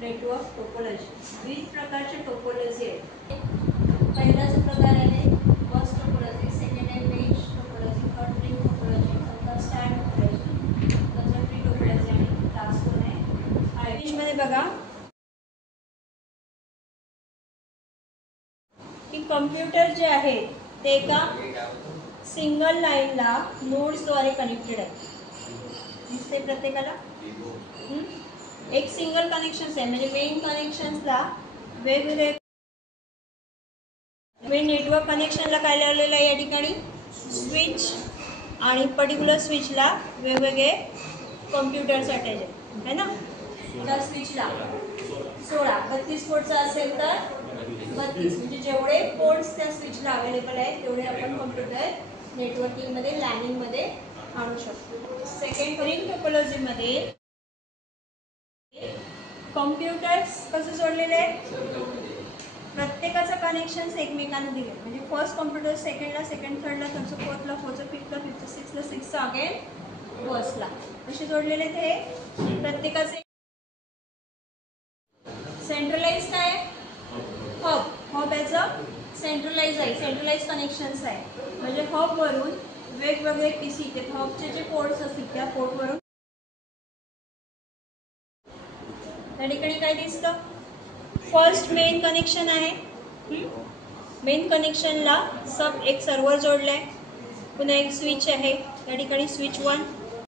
Network topology. विविध प्रकारचे topology आहेत. पहिला जो प्रकार आहे बस टोपोलॉजी, सेकंड आहे page topology, third ring topology, चौथा स्टँड टोपोलॉजी, चौथा ट्री टोपोलॉजी आणि लास्ट वन आहे पेजमध्ये बघा की कम्प्युटर जे आहेत ते एका सिंगल लाईनला नोड्सद्वारे कनेक्टेड आहे. दिसते प्रत्येकाला? एक सिंगल कनेक्शन्स आहे म्हणजे मेन कनेक्शन्सला वेगवेगळे नेटवर्क कनेक्शनला काय लावलेलं आहे या ठिकाणी स्विच आणि पर्टिक्युलर स्विचला वेगवेगळे कम्प्युटर्स अटॅच आहे ना. त्या स्विचला 16 32 पोर्टचा असेल तर 32 म्हणजे जेवढे पोर्ट्स त्या स्विचला अवेलेबल आहेत तेवढे आपण कम्प्युटर नेटवर्किंगमध्ये लॅनिंगमध्ये आणू शकतो. सेकंड रिंग टोपोलॉजीमध्ये कम्प्युटर्स कसं जोडलेले आहेत, प्रत्येकाचं कनेक्शन्स एकमेकांना दिले म्हणजे फर्स्ट कम्प्युटर सेकंडला, सेकंड थर्डला, थर्डचं फोर्थला, फोर्थचं फिफ्थला, फिफ्थ सिक्सला, सिक्सचं अगेन फर्स्टला कसे जोडलेले आहेत हे प्रत्येकाचे. सेंट्रलाइज काय hub, hub as a centralise आहे, सेंट्रलाइज कनेक्शन्स आहे म्हणजे हबवरून वेगवेगळे पीसी ते हबचे जे पोर्ट्स असतील त्या पोर्टवरून त्या ठिकाणी काय दिसतं. फर्स्ट मेन कनेक्शन आहे, मेन कनेक्शनला एक सर्व्हर जोडलाय, पुन्हा एक स्विच आहे त्या ठिकाणी स्विच 1,